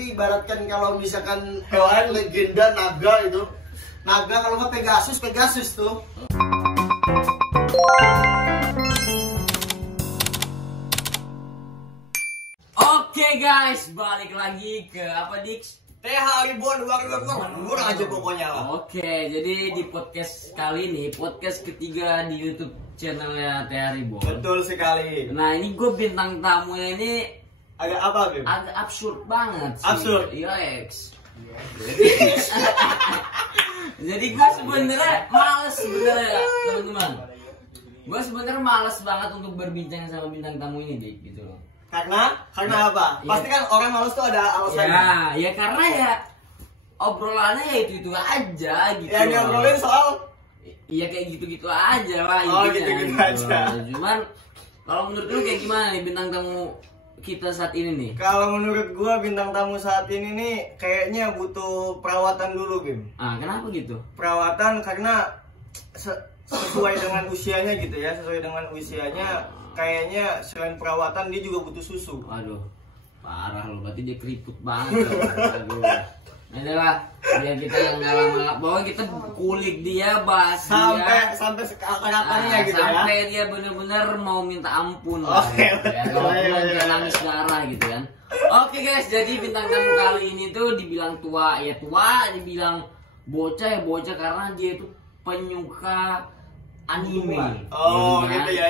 itu ibaratkan kalau misalkan hewan legenda naga itu. Naga kalau nggak Pegasus tuh. Oke guys, balik lagi ke apa Dix? TH ribuan murah aja pokoknya lah. Oke, jadi di podcast kali ini, podcast ketiga di YouTube channelnya TH Ribuan. Betul sekali. Nah ini gue bintang tamunya ini Agak apa, Bim? agak absurd banget sih. Absurd? Iya, X. Jadi gue sebenarnya males sebenarnya teman-teman. Gue sebenarnya males banget untuk berbincang sama bintang tamu ini, Dik, gitu loh. Karena apa? Ya. Pasti kan orang malas tuh ada alasannya. Ya karena ya obrolannya ya itu aja gitu. Yang ngobrolin soal iya kayak gitu-gitu aja lah. Oh, intinya, gitu-gitu gitu. aja. Cuman kalau menurut lu kayak gimana nih bintang tamu kita saat ini nih? kalau menurut gua bintang tamu saat ini nih kayaknya butuh perawatan dulu, Bim. Ah, kenapa gitu? Perawatan karena sesuai dengan usianya gitu ya, sesuai dengan usianya kayaknya selain perawatan dia juga butuh susu. Aduh, parah loh, berarti dia keriput banget. Aduh. Adalah biar kita yang nggak lama bahwa kita kulik dia, bahas dia sampai sekarang gitu ya. sampai dia benar-benar mau minta ampun lah. Oke, Gitu ya. betul. Kalau dia nangis darah gitu kan. Oke guys, jadi bintang tamu kali ini tuh dibilang tua, ya tua, dibilang bocah ya bocah karena dia itu penyuka anime. Oh, kan? gitu ya.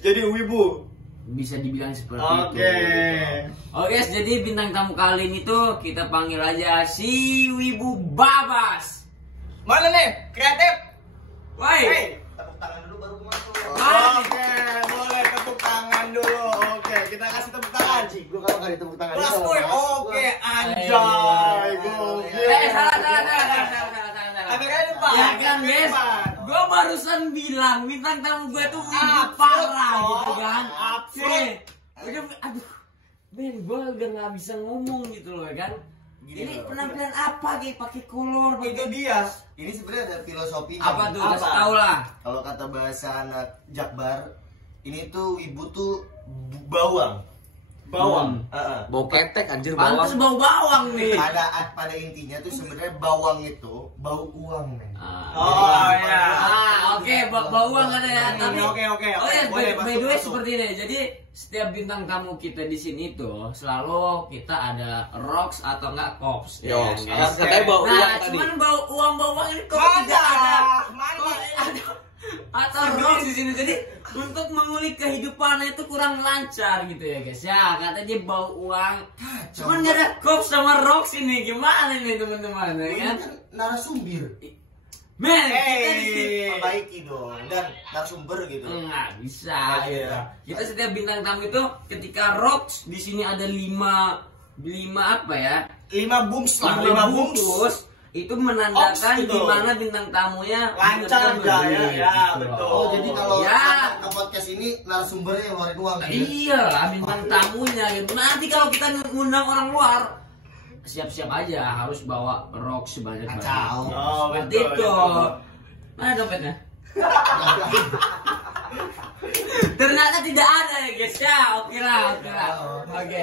Jadi wibu. Bisa dibilang seperti Oke. itu. Oke, jadi bintang tamu kali ini tuh kita panggil aja si Wibu Babas. Mana nih? Kreatif. Woi. Hey, tepuk tangan dulu baru masuk. Mari. Oke, boleh tepuk tangan dulu. Oke, kita kasih tepuk tangan. Gue kalau nggak ditepuk tangan Mas itu boy, oke, anjay. Gokil. Salah. Ada kan lupa? Ya kan guys, gue barusan bilang bintang tamu gue tuh Wibu parah gitu kan. Aduh, Ben, gue udah nggak bisa ngomong gitu loh kan. Ini penampilan apa kayak pakai kolor? Itu dia. Ini sebenarnya ada filosofinya. Apa tuh? Apa? Kasih tau lah. Kalau kata bahasa anak Jakbar, ini tuh ibu tuh bawang. Bawang. Bau ketek anjir Pantes bawang. bau bawang nih. Pada intinya tuh sebenarnya bawang itu bau uang, men. Oh ya. Oke, bau uang ada ya. Tapi Oke. Oh ya, Boleh, by the way masuk. seperti ini. Jadi setiap bintang tamu kita di sini tuh selalu kita ada rocks atau enggak cops. Yo, Ya, guys? katanya bau uang Nah, tadi. cuman bau uang ini kok Mana? tidak ada. Mana? Kok ada atau rocks di sini. Jadi untuk mengulik kehidupannya itu kurang lancar gitu ya guys. Ya katanya bau uang. Cuman nggak ada cops sama rocks ini. Gimana nih teman-teman ya Ini kan? kan narasumber. Men, kita di sini Perbaiki dong dan narasumber gitu. nggak bisa. Iya. Ya. Kita setiap bintang tamu itu ketika rocks di sini ada lima apa ya? 5 bungkus lah, 5 Lima bungkus. bungkus itu menandakan Oks gitu. di mana bintang tamunya Lancar benar-benar nggak ya? berdiri, Ya, gitu betul. loh. Oh, jadi kalau Ya. ke podcast ini narasumbernya yang ngeluarin uang gitu. Iya lah bintang tamunya gitu. Nanti kalau kita ngundang orang luar siap-siap aja harus bawa rok sebanyak-banyaknya. Kacau. Oh, Seperti betul, itu. betul. Mana dompetnya? Ternyata tidak ada ya guys ya. Oke lah. Oke.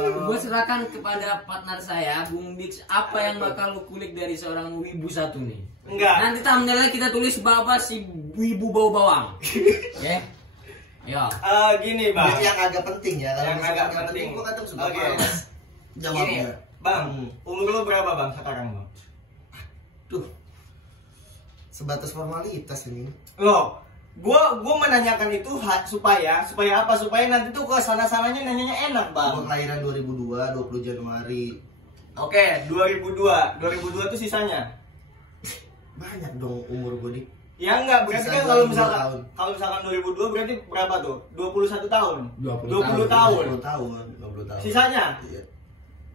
Gue serahkan kepada partner saya, Bung Dix. Apa yang bakal lu kulik dari seorang wibu satu nih? Enggak. Nanti thumbnailnya kita tulis Babas si wibu bau bawang. Ya. Ayo. Gini, Bang. Yang agak penting ya. Kalau Yang misalkan agak nggak penting. gua kata sudah Oke. males. Gini, Jawabnya. Bang, umur lu berapa, Bang, sekarang, Bang? Tuh. Sebatas formalitas ini. Loh, gua menanyakan itu supaya apa? Supaya nanti tuh ke sana-sananya nanyanya enak, Gua Bang. kelahiran 2002, 20 Januari. Oke, 2002. 2002 tuh sisanya. Banyak dong umur gue di. Ya enggak, berarti Sisa kan kalau 22 misalkan tahun. 2002 berarti berapa tuh? 21 tahun. 20 tahun. 20 tahun, 20 tahun. Sisanya? Iya.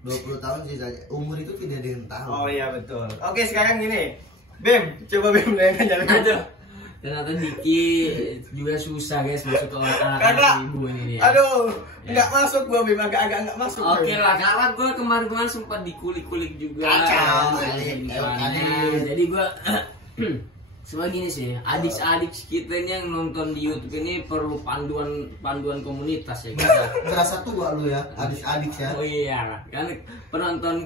20 tahun sisanya. Umur itu tidak ada yang tahu. Oh iya betul. Oke, sekarang gini. Bim, coba Bim nanya. Aduh. Ternyata Diki juga susah guys masuk ke anak Karena- ibu ini ya. Aduh, Ya. enggak masuk gua Bim, agak enggak masuk. Oke Bim. lah, karena gue kemarin sempat dikulik-kulik juga. Kacau, ya, kali. kehidupannya. Jadi gue Cuma gini sih, adik-adik kita ini yang nonton di YouTube ini perlu panduan komunitas ya kita. Berasa tua lu ya, adik-adik ya. Oh iya, kan penonton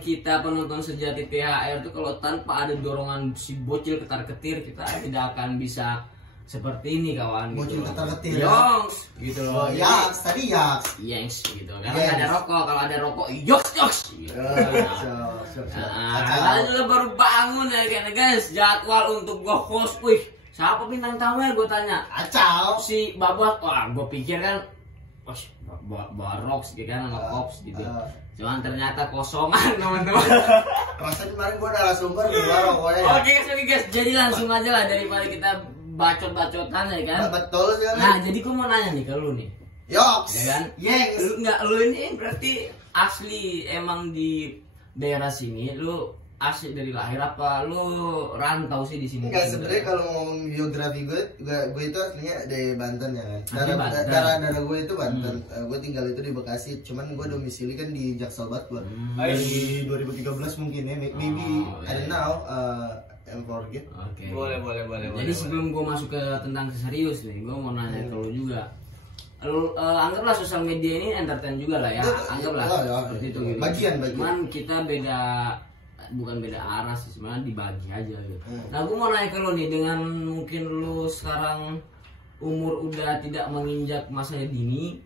sejati THR tuh kalau tanpa ada dorongan si bocil ketar-ketir kita tidak akan bisa seperti ini kawan. Bocil gitu. ketar-ketir. Yongs, gitu loh. Oh, yaks, tadi yaks. Yengs gitu. Karena Yengs. ada rokok, kalau ada rokok, yoks. Gitu. Kita juga baru bangun ya kan guys, jadwal untuk gua host. Wih, siapa bintang tamu gue tanya? Acau. Si Babak. Wah, gue pikir kan Barox gitu kan sama Kops gitu. Cuman ternyata kosongan teman-teman. Rasanya kemarin gua narasumber di luar pokoknya. Oke guys, jadi langsung aja lah daripada kita bacot-bacotan ya kan. Betul sekali. Nah, jadi gue mau nanya nih ke lu nih. Yoks. Ya kan? Yengs. Lu ini berarti asli emang di daerah sini, lu asli dari lahir apa lu rantau sih di sini? Enggak, sebenarnya kalau ngomong biografi gue itu aslinya dari Banten ya kan. Asli Banten. Darah gue itu Banten. Gue tinggal itu di Bekasi, cuman gue domisili kan di Jakselbat gue. Dari 2013 mungkin ya, maybe I don't know. I'm forget. Oke. Boleh. Jadi sebelum gue masuk ke tentang serius nih, gue mau nanya ke lu juga. Lu anggaplah sosial media ini entertain juga lah ya. Anggaplah seperti itu gitu. Bagian. Cuman kita bukan beda arah sih, sebenarnya dibagi aja gitu. Nah, gue mau nanya ke lu nih, dengan mungkin lu sekarang umur udah tidak menginjak masa dini,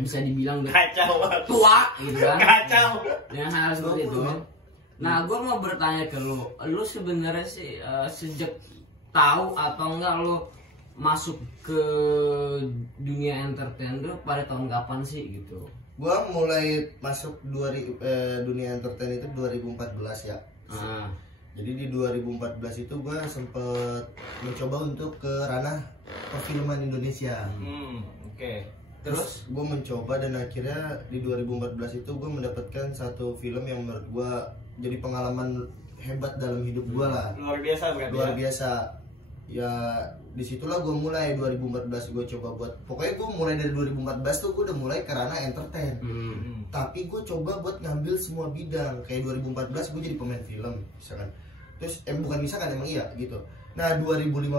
bisa dibilang udah Kacau. tua gitu kan. Kacau. Dengan hal seperti itu. Nah, gue mau bertanya ke lu sebenarnya sih sejak tahu atau enggak lu masuk ke dunia entertain tuh pada tahun kapan sih gitu? Gue mulai masuk dunia entertain itu 2014 ya. Jadi di 2014 itu gue sempet mencoba untuk ke ranah perfilman Indonesia. Oke. Terus gue mencoba dan akhirnya di 2014 itu gue mendapatkan satu film yang menurut gue jadi pengalaman hebat dalam hidup gue lah. Luar biasa berarti. Luar biasa. Ya disitulah gue mulai 2014 gue coba buat. Pokoknya gue mulai dari 2014 tuh gue udah mulai ke ranah entertain. Tapi gue coba buat ngambil semua bidang. Kayak 2014 gue jadi pemain film misalkan. Terus bukan misalkan, emang iya gitu. Nah 2015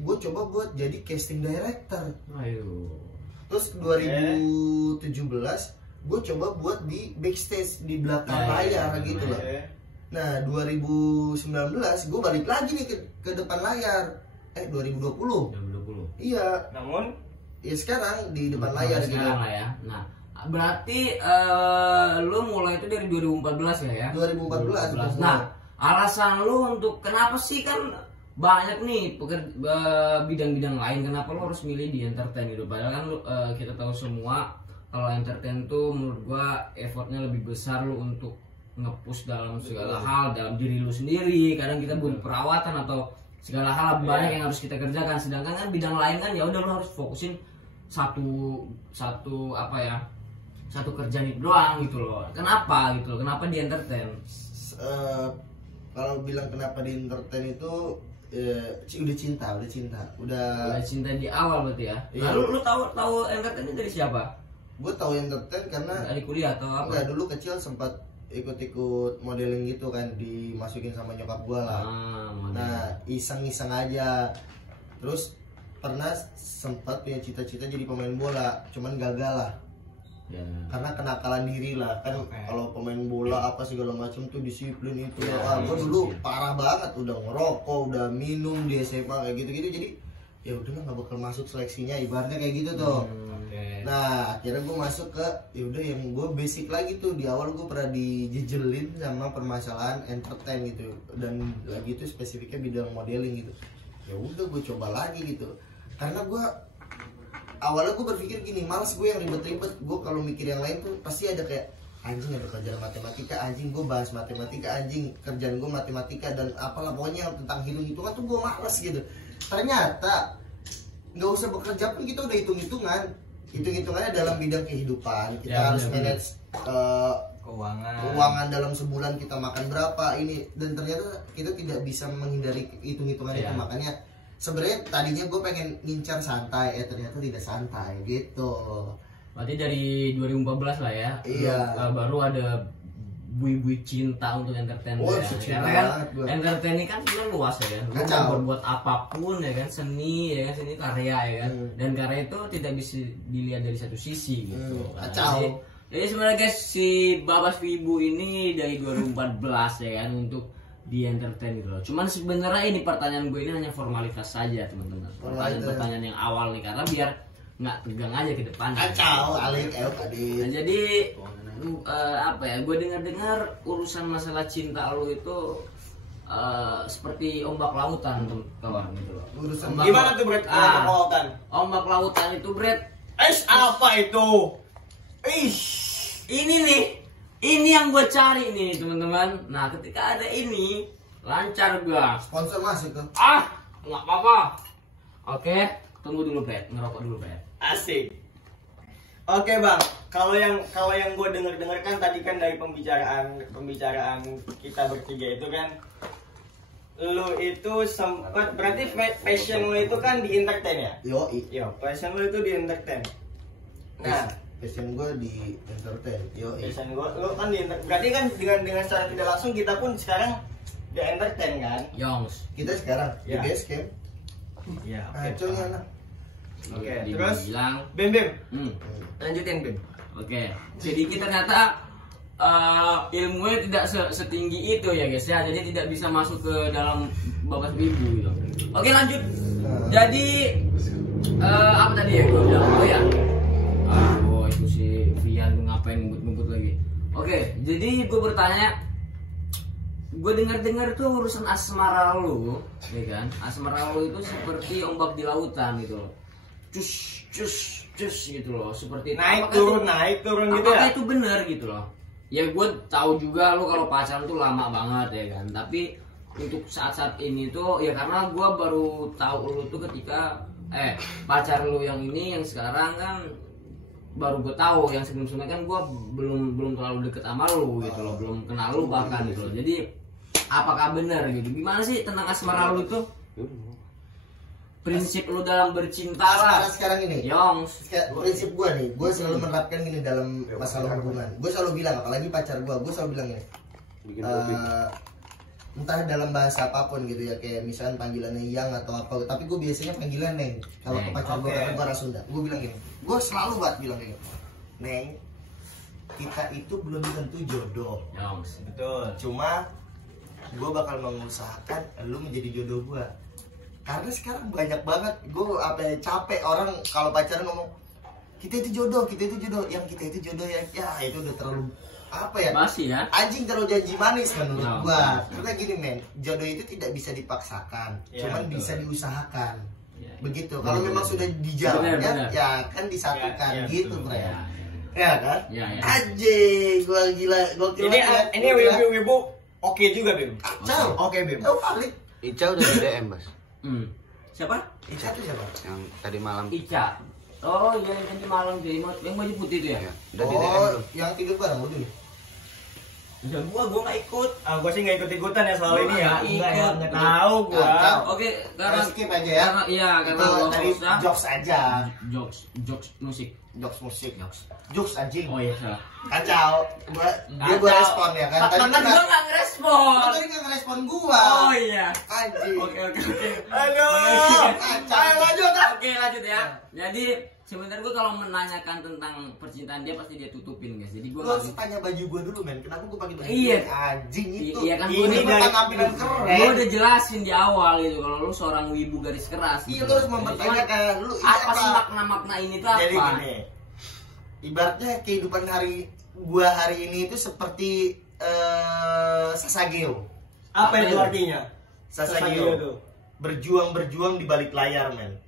gue coba buat jadi casting director. Ayo. Terus 2017 gue coba buat di backstage di belakang layar gitu loh. Nah 2019 gue balik lagi nih ke depan layar. 2020. Iya. Namun ya sekarang di depan layar gitu. Lah ya. Nah, berarti lu mulai itu dari 2014 ya? 2014. Nah, alasan lu untuk kenapa sih, kan banyak nih bidang-bidang lain, kenapa lu harus milih di entertain gitu? Padahal kan kita tahu semua kalau entertain tuh menurut gua effortnya lebih besar lu untuk nge-push dalam segala hal, dalam diri lu sendiri. Kadang kita butuh perawatan atau segala hal banyak yang harus kita kerjakan. Sedangkan kan bidang lain kan ya udah lu harus fokusin satu kerjaan itu doang gitu loh. Kenapa gitu? Kenapa di entertain? Kalau bilang kenapa di entertain itu udah cinta di awal berarti ya. Iya. Lalu lu tahu entertain dari siapa? Gue tahu entertain karena Dari kuliah atau apa? enggak, dulu kecil sempat ikut modeling gitu kan, dimasukin sama nyokap gue lah. Nah iseng-iseng aja. Terus pernah sempat punya cita-cita jadi pemain bola, cuman gagal lah. Ya. Karena kenakalan diri lah kan. Kalau pemain bola apa segala macam tuh disiplin itu gue dulu parah banget, udah ngerokok, udah minum di SMA kayak gitu-gitu. Jadi ya udah nggak bakal masuk seleksinya, ibaratnya kayak gitu tuh. Nah akhirnya gue masuk ke ya udah yang gue basic lagi tuh. Di awal gue pernah dijejelin sama permasalahan entertain gitu, dan lagi itu spesifiknya bidang modeling gitu. Ya udah gue coba lagi gitu, karena gue awalnya gue berpikir gini, males gue yang ribet-ribet. Gue kalau mikir yang lain tuh pasti ada kayak anjing ada pelajaran matematika, anjing gue bahas matematika, anjing kerjaan gue matematika dan apalah pokoknya tentang hitung-hitungan tuh gue males gitu. Ternyata nggak usah bekerja pun kita udah hitungannya dalam bidang kehidupan. Kita harus manage keuangan dalam sebulan, kita makan berapa ini, dan ternyata kita tidak bisa menghindari hitung-hitungan itu. Makanya sebenarnya tadinya gue pengen ngincar santai, ternyata tidak santai gitu. Berarti dari 2014 lah ya. Iya. Baru ada bui-bui cinta untuk entertain Oh, ya. cinta Karena kan banget gua. entertain ini kan sebenarnya luas ya kan. Lu Kacau. mau berbuat apapun ya kan, seni ya kan, seni karya ya kan. Dan karya itu tidak bisa dilihat dari satu sisi gitu. Nah, Kacau. jadi sebenarnya guys, si Babas Wibu ini dari 2014 ya kan untuk di entertain gitu loh. Cuman sebenarnya ini pertanyaan gue ini hanya formalitas saja teman-teman. Pertanyaan yang awal nih karena biar nggak tegang aja ke depan. Kacau, alik, Nah, jadi apa ya? Gue dengar urusan masalah cinta lo itu seperti ombak lautan kawan gitu loh. Urusan Gimana tuh Bret? Ombak lautan. Ombak lautan itu Bret. Apa itu? Ini yang gue cari nih teman-teman. Nah ketika ada ini lancar gue. sponsor masuk tuh. Nggak apa-apa. Oke, tunggu dulu Bret, ngerokok dulu Bret. Asik. Oke bang, kalau yang gue dengar kan tadi kan dari pembicaraan kita bertiga itu kan, lu itu sempat berarti passion lu itu kan di entertain ya? Yo, passion lu itu di entertain. Nah, passion gue di entertain. passion gue, lu kan di berarti kan dengan secara tidak langsung kita pun sekarang di entertain kan? Yongs. Kita sekarang di Ya. base camp. Iya. Kacau nih anak. Oke, Dia terus bilang, Bim, hmm. lanjutin Bim. Oke, jadi kita ternyata ilmunya tidak setinggi itu ya guys ya, jadi tidak bisa masuk ke dalam Babas Wibu gitu. Oke lanjut. Jadi apa tadi ya gue bilang? Oh ya, itu si Vian tuh ngapain ngebut-ngebut lagi. Oke, jadi gue bertanya, gue dengar tuh urusan asmara lu, ya kan? Asmara lu itu seperti ombak di lautan gitu loh. Cus gitu loh, seperti Naik turun gitu apakah ya? itu benar gitu loh? Ya gue tahu juga lo kalau pacaran tuh lama banget ya kan, tapi untuk saat-saat ini tuh ya karena gue baru tahu lo tuh ketika pacar lo yang ini yang sekarang kan baru gue tahu, yang sebelum-sebelumnya kan gue belum terlalu deket sama lo gitu loh, belum kenal lo bahkan gitu loh. Jadi apakah benar gitu? Gimana sih tentang asmara lo itu? Prinsip lu dalam bercinta lah sekarang ini. Yongs. Prinsip gue nih, gue selalu menerapkan gini dalam masalah hubungan. Gue selalu bilang, apalagi pacar gue selalu bilang gini. Entah dalam bahasa apapun gitu ya, kayak misalnya panggilannya yang atau apa, tapi gue biasanya panggilan Neng. Kalau ke pacar gue, karena gue orang Sunda, gue bilang gini. Gue selalu buat bilang gini, Neng, kita itu belum tentu jodoh. Yongs. Betul. Cuma gue bakal mengusahakan lu menjadi jodoh gue. Karena sekarang banyak banget gue capek orang kalau pacaran ngomong kita itu jodoh, yang kita itu jodoh ya itu udah terlalu apa ya? Masih ya? Anjing terlalu janji manis menurut gua. Karena gini men, jodoh itu tidak bisa dipaksakan, cuman betul. bisa diusahakan. Ya. Begitu. Kalau memang sudah di jalannya, ya kan disatukan gitu, betul. Bre. Ya. Ya kan? Ya. Anjing, gua gila, gokil. Ini wibu oke juga Bim. Kacau. Oke Bim. Valid. Ica udah di DM, Mas. Siapa? Ica tuh siapa? Yang tadi malam. Ica. Oh iya yang tadi malam jadi yang baju putih itu ya? Ya, udah di DM Oh, belum? yang tidur bareng dulu. Ya gua nggak ikut. Gua sih nggak ikut-ikutan ya soal Gua ini ya. nggak ikut. Nggak tahu gua. Oke, karena skip aja ya. Iya, karena Itu gua dari usah jokes aja. jokes musik. Jokes musik. Jokes anjing. Oh iya salah. Kacau. Dia Kacau. respon ya kan. Kan gua nggak ngerespon. Tadi nggak ngerespon gua. Oh iya. Anjing. Oke. Aduh. Kacau. Lanjut. Oke lanjut ya. Jadi sebenarnya gue kalau menanyakan tentang percintaan dia pasti dia tutupin guys. Jadi gue Lu harus tanya baju gua dulu men. Kenapa gua pakai baju? Iya. Anjing itu. Iya kan, Ini gua bukan tampilan keren. gue udah jelasin di awal gitu kalau lu seorang wibu garis keras. Iya gitu. lu harus mempertanyakan lu ini Apa sih makna ini tuh apa? Jadi gini. Ibaratnya kehidupan gua hari ini itu seperti Sasageo. Apa itu artinya? Sasageo tuh. Berjuang di balik layar men.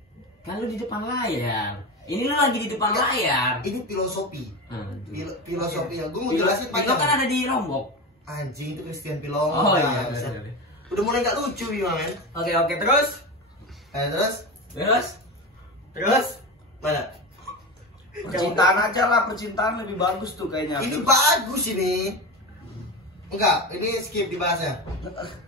Kan lu di depan layar. Ini lu lagi di depan layar. Ini filosofi. Aduh. Filosofi ya. Gue mau jelasin Itu kan ada di Lombok. Anjing itu Christian Pilong. Oh iya. Udah mulai nggak lucu Bima men. Oke terus. Terus mana? Percintaan aja lah, percintaan lebih bagus tuh kayaknya. Ini bagus ini. Enggak, ini skip dibahasnya.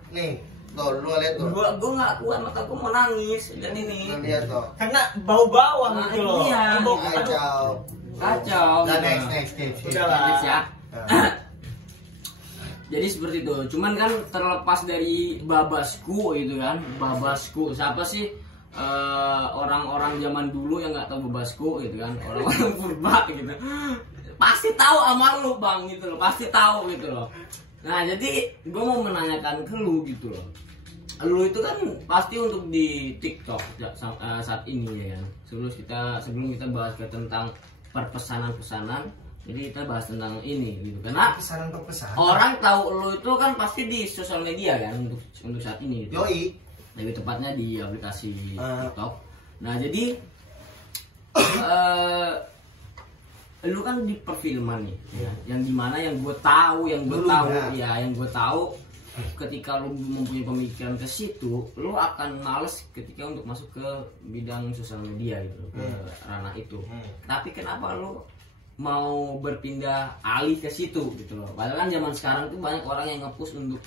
Nih, tuh lu lihat tuh. Gua nggak kuat, mata gua mau nangis dan ini. Lu lihat tuh. Karena bau bawang gitu loh. Iya. Bau, Kacau. Kacau. Nah, next skip. Udah lah. Next ya. Jadi seperti itu. Cuman kan terlepas dari Babasku itu kan, Babasku siapa sih orang-orang zaman dulu yang nggak tahu Babasku gitu kan, orang-orang purba gitu. Pasti tahu sama lu bang gitu loh, pasti tahu gitu loh. Nah jadi gue mau menanyakan ke lu gitu loh. Lu itu kan pasti untuk di TikTok saat ini ya kan. Sebelum kita bahas ke tentang perpesanan-pesanan, jadi kita bahas tentang ini gitu. Karena pesanan per pesanan. orang tahu lu itu kan pasti di sosial media kan untuk saat ini gitu. Yoi. Lebih tepatnya di aplikasi TikTok. Nah jadi lu kan di perfilman nih, ya, yang dimana yang gue tahu, yang gue tahu ketika lu mempunyai pemikiran ke situ, lu akan males ketika untuk masuk ke bidang sosial media gitu, ke ranah itu. Tapi kenapa lu mau berpindah alih ke situ gitu loh? Padahal kan zaman sekarang tuh banyak orang yang nge-push untuk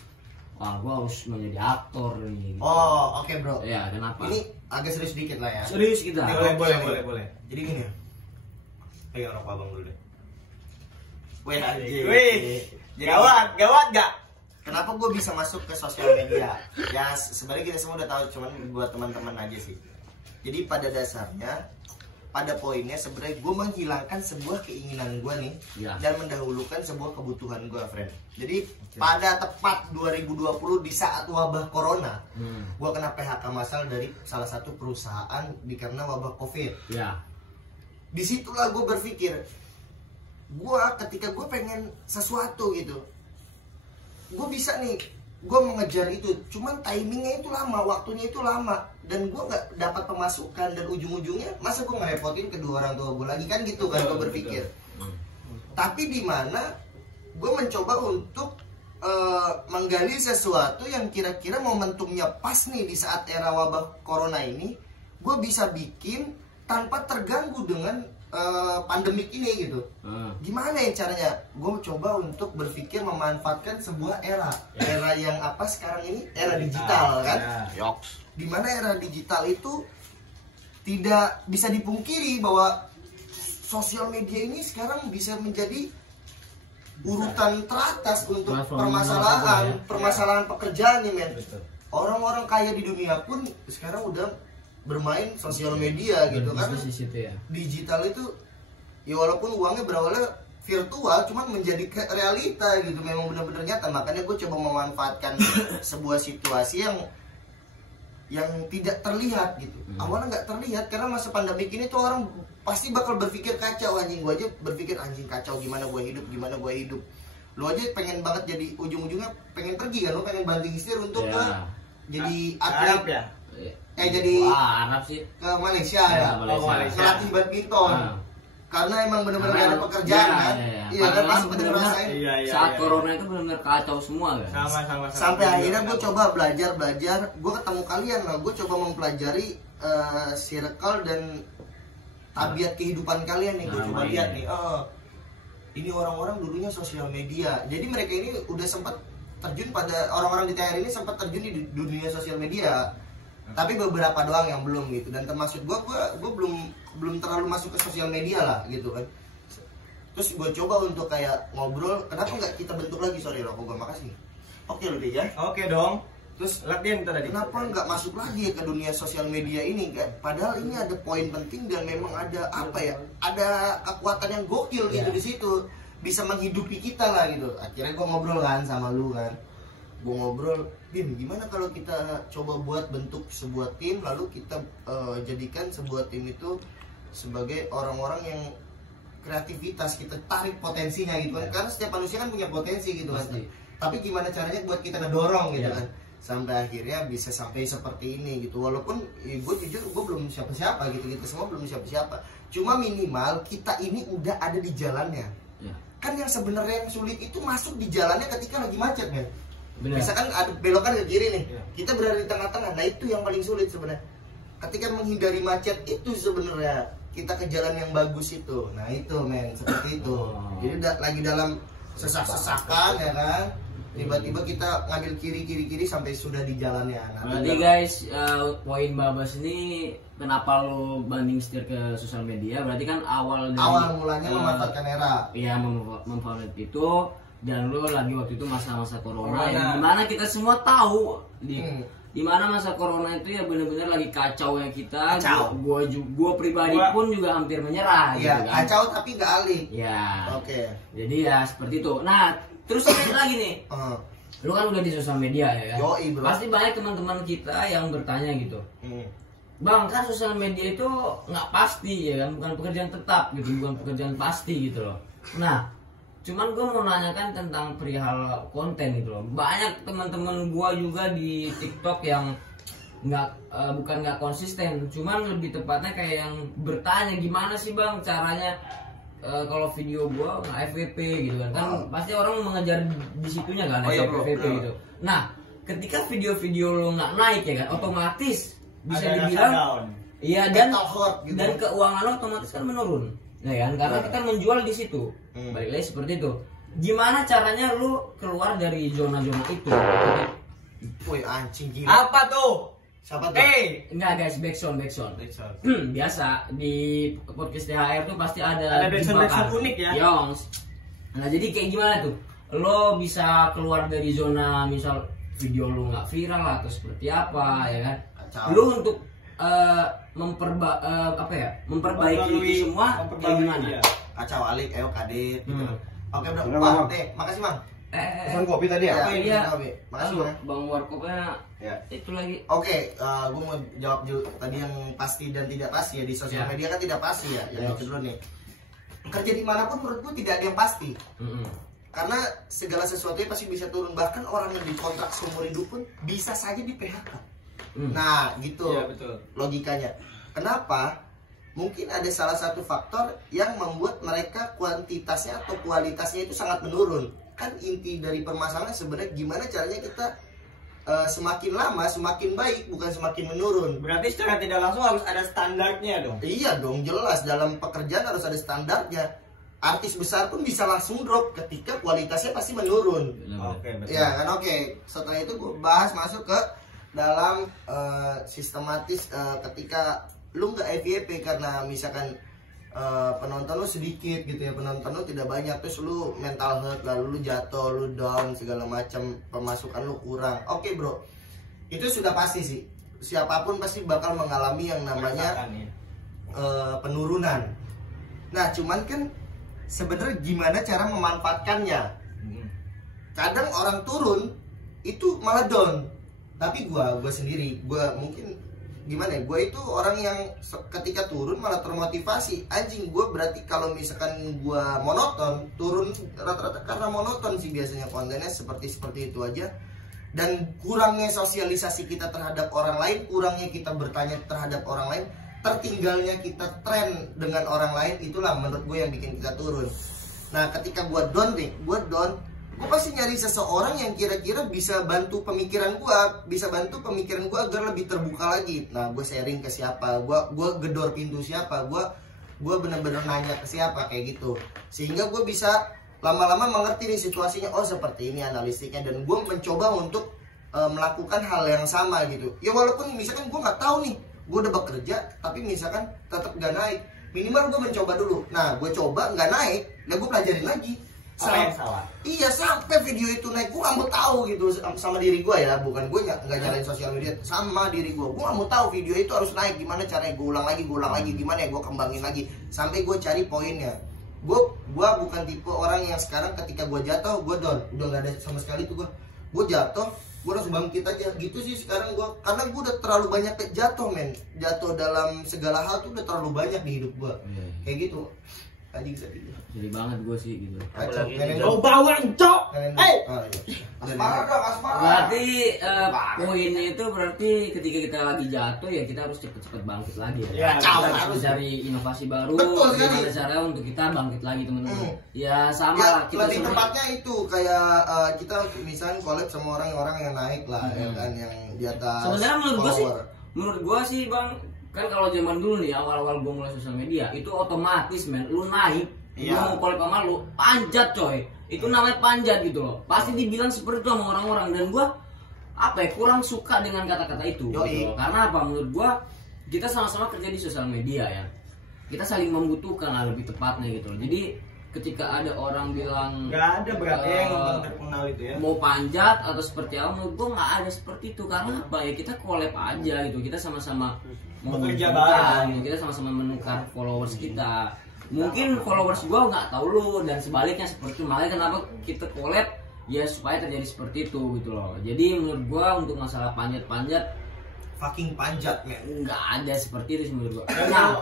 wah gua harus menjadi aktor nih. Gitu. Oh, oke bro. Ya, kenapa? Ini agak serius dikit lah ya. Serius kita. Boleh. Jadi gini ya. Pegang rokok abang dulu deh. Wih, gawat gak? Kenapa gue bisa masuk ke sosial media? Ya sebenarnya kita semua udah tahu, cuman buat teman-teman aja sih. Jadi pada dasarnya, pada poinnya sebenarnya gue menghilangkan sebuah keinginan gue nih, dan mendahulukan sebuah kebutuhan gue, friend. Jadi pada tepat 2020 di saat wabah corona, gue kena PHK massal dari salah satu perusahaan karena wabah COVID. Ya. Disitulah gue berpikir, ketika gue pengen sesuatu gitu, gue bisa nih, gue mengejar itu, cuman timingnya itu lama, waktunya itu lama, dan gue nggak dapat pemasukan, dan ujung-ujungnya masa gue ngerepotin kedua orang tua gue lagi, kan gitu kan gue berpikir. Tapi di mana gue mencoba untuk menggali sesuatu yang kira-kira momentumnya pas nih di saat era wabah corona ini, gue bisa bikin tanpa terganggu dengan pandemik ini gitu. Gimana ya caranya? Gue coba untuk berpikir memanfaatkan sebuah era yang apa sekarang ini, era digital kan. Dimana era digital itu tidak bisa dipungkiri bahwa sosial media ini sekarang bisa menjadi urutan teratas untuk permasalahan pekerjaan nih men. Orang-orang kaya di dunia pun sekarang udah bermain sosial media gitu kan. Digital itu ya walaupun uangnya berawalnya virtual, cuman menjadi realita gitu, memang benar-benar nyata. Makanya gue coba memanfaatkan sebuah situasi yang tidak terlihat gitu. Awalnya nggak terlihat karena masa pandemi ini tuh orang pasti bakal berpikir kacau, anjing. Gue aja berpikir anjing kacau, gimana gue hidup. Lu aja pengen banget jadi, ujung-ujungnya pengen pergi kan, lu pengen banting setir untuk jadi atlet ya. Jadi Arab sih, ke Malaysia ya, melatih badminton. Karena emang benar-benar gak ada pekerjaan kan. Iya kan, pasti benar rasain. Saat corona itu benar-benar kacau semua kan. Sama. Sampai akhirnya gue coba belajar, gue ketemu kalian lah, gue coba mempelajari circle dan tabiat kehidupan kalian nih. Gue coba lihat nih, ini orang-orang dulunya sosial media. Jadi mereka ini udah sempat terjun pada, orang-orang di THR ini sempat terjun di dunia sosial media. Tapi beberapa doang yang belum gitu, dan termasuk gue belum terlalu masuk ke sosial media lah gitu kan. Terus gue coba untuk kayak ngobrol, kenapa nggak kita bentuk lagi, sorry rokok gue, makasih. Oke lu deh ya. Oke dong. Terus latihan tadi. Kenapa nggak masuk lagi ke dunia sosial media ini? Padahal ini ada poin penting dan memang ada apa ya? Ada kekuatan yang gokil gitu di situ, bisa menghidupi kita lah gitu. Akhirnya gue ngobrol kan sama lu kan. Gue ngobrol, Bim, gimana kalau kita coba buat bentuk sebuah tim, lalu kita jadikan sebuah tim itu sebagai orang-orang yang kreativitas, kita tarik potensinya gitu kan. Karena setiap manusia kan punya potensi gitu kan. Tapi gimana caranya buat kita ngedorong gitu kan. Sampai akhirnya bisa sampai seperti ini gitu. Walaupun gue jujur gue belum siapa-siapa gitu, kita semua belum siapa-siapa. Cuma minimal kita ini udah ada di jalannya. Kan yang sebenarnya yang sulit itu masuk di jalannya ketika lagi macet kan. Misalkan ada belokan ke kiri nih, kita berada di tengah-tengah. Nah itu yang paling sulit sebenarnya. Ketika menghindari macet itu sebenarnya kita ke jalan yang bagus itu. Nah itu men, seperti itu. Jadi lagi dalam sesak-sesakan ya kan, tiba-tiba kita ngambil kiri sampai sudah di jalannya. Nah, berarti guys, poin Babas ini kenapa lo banding setir ke sosial media? Berarti kan awal mulanya memanfaatkan era. Iya, memanfaatkan itu. dan lu lagi waktu itu masa-masa corona ya, dimana kita semua tahu di mana masa corona itu ya benar-benar lagi kacau ya kita. Gua pribadi pun juga hampir menyerah ya, gitu kan. Kacau tapi nggak alih. Ya. Oke. Jadi ya seperti itu. Nah, terus lagi nih. Lu kan udah di sosial media ya kan? Yoi, bro. Pasti banyak teman-teman kita yang bertanya gitu. Bang, kan sosial media itu nggak pasti ya kan, bukan pekerjaan tetap gitu, bukan pekerjaan pasti gitu loh. Nah, cuman gue mau nanyakan tentang perihal konten gitu loh. Banyak teman-teman gue juga di TikTok yang bukan nggak konsisten, cuman lebih tepatnya kayak yang bertanya gimana sih bang caranya kalau video gue nggak FVP gitu kan. Kan pasti orang mengejar di situnya kan FVP gitu. Nah, ketika video-video lo nggak naik ya kan, otomatis bisa dibilang iya dan keuangan lo otomatis kan menurun ya kan, karena kita menjual di situ. Balik lagi seperti itu. Gimana caranya lu keluar dari zona-zona itu? Woi anjing gila. Apa tuh? Siapa tuh? Enggak guys, backsound. Biasa di podcast THR tuh pasti ada backsound unik ya. Yongs. Nah jadi kayak gimana tuh? Lo bisa keluar dari zona misal video lu nggak viral lah atau seperti apa ya kan? Lu untuk memperbaiki itu semua kayak gimana? Kacau alik, kadet gitu. Oke bro, Bang, makasih bang. Pesan kopi tadi ya? Iya. Makasih bang. Bang warkopnya itu lagi. Oke, gue mau jawab dulu tadi yang pasti dan tidak pasti ya. Di sosial media kan tidak pasti ya. Yang itu dulu nih. Kerja dimanapun menurut gue tidak ada yang pasti. Karena segala sesuatunya pasti bisa turun. Bahkan orang yang dikontrak seumur hidup pun bisa saja di PHK. Nah gitu logikanya. Kenapa? Mungkin ada salah satu faktor yang membuat mereka kuantitasnya atau kualitasnya itu sangat menurun. Kan inti dari permasalahan sebenarnya gimana caranya kita semakin lama semakin baik, bukan semakin menurun. Berarti secara tidak langsung harus ada standarnya dong. Iya dong, jelas dalam pekerjaan harus ada standarnya. Artis besar pun bisa langsung drop ketika kualitasnya pasti menurun. Ya kan, oke. Setelah itu gue bahas masuk ke dalam sistematis ketika lu nggak FYP karena misalkan penonton lu sedikit gitu ya, penonton lu tidak banyak, terus lu mental hurt, lalu lu jatuh, lu down segala macam, pemasukan lu kurang. Oke bro, itu sudah pasti sih, siapapun pasti bakal mengalami yang namanya penurunan. Nah cuman kan sebenarnya gimana cara memanfaatkannya. Kadang orang turun itu malah down, tapi gua sendiri, gua mungkin gimana ya, gue itu orang yang ketika turun malah termotivasi. Anjing, gue berarti kalau misalkan gue monoton, turun rata-rata karena monoton sih biasanya kontennya seperti itu aja. Dan kurangnya sosialisasi kita terhadap orang lain, kurangnya kita bertanya terhadap orang lain, tertinggalnya kita tren dengan orang lain, itulah menurut gue yang bikin kita turun. Nah ketika gue down nih, gue pasti nyari seseorang yang kira-kira bisa bantu pemikiran gue agar lebih terbuka lagi. Nah gue sharing ke siapa, gue gedor pintu siapa, gue bener-bener nanya ke siapa kayak gitu, sehingga gue bisa lama-lama mengerti nih situasinya. Oh seperti ini analistiknya, dan gue mencoba untuk melakukan hal yang sama gitu. Ya walaupun misalkan gue nggak tahu nih, gue udah bekerja tapi misalkan tetap gak naik, minimal gue mencoba dulu. Nah gue coba nggak naik, nah gue pelajarin lagi. Apa yang salah? Iya, sampai video itu naik, gue gak mau tahu gitu sama diri gue ya, bukan gue nggak nyalain sosial media, sama diri gue gak mau tahu video itu harus naik gimana caranya, gue ulang lagi, gimana ya gue kembangin lagi sampai gue cari poinnya. Gue bukan tipe orang yang sekarang ketika gue jatuh gue down, udah nggak ada sama sekali tuh gue jatuh, gue langsung bangkit aja gitu sih sekarang gue, karena gue udah terlalu banyak jatuh dalam segala hal tuh udah terlalu banyak di hidup gue kayak gitu. Tadi bisa gitu. Jadi banget gue sih gitu. Kau bawang cok. Asmara dong, asmara. Berarti poinnya itu berarti ketika kita lagi jatuh ya kita harus cepet-cepet bangkit lagi ya. Ya, kita harus cari inovasi baru. Betul sekali. Gimana caranya untuk kita bangkit lagi teman-teman. Ya sama lah. Ya, lebih tepatnya itu kayak kita misalnya collab sama orang-orang yang naik lah ya kan, yang di atas. Sebenarnya menurut gue sih bang, kan kalau zaman dulu nih awal-awal gue mulai sosial media itu otomatis lu naik, lu mau collab sama lu panjat coy, itu namanya panjat gitu loh, pasti dibilang seperti itu sama orang-orang, dan gue kurang suka dengan kata-kata itu gitu loh. Karena apa, menurut gue kita sama-sama kerja di sosial media ya, kita saling membutuhkan lah lebih tepatnya gitu loh. Jadi ketika ada orang bilang nggak ada berarti yang nonton terkenal itu ya. mau panjat atau seperti apa, menurut gue nggak ada seperti itu. Karena apa ya, kita collab aja gitu, kita sama-sama Bekerja mengumpulkan, bareng. kita sama-sama menukar followers kita. Mungkin followers gue nggak tahu lu, dan sebaliknya seperti itu. Makanya kenapa kita collab ya, supaya terjadi seperti itu gitu loh. Jadi menurut gue untuk masalah panjat-panjat Fucking panjat, men. nggak ada seperti itu sih menurut gue. Nah,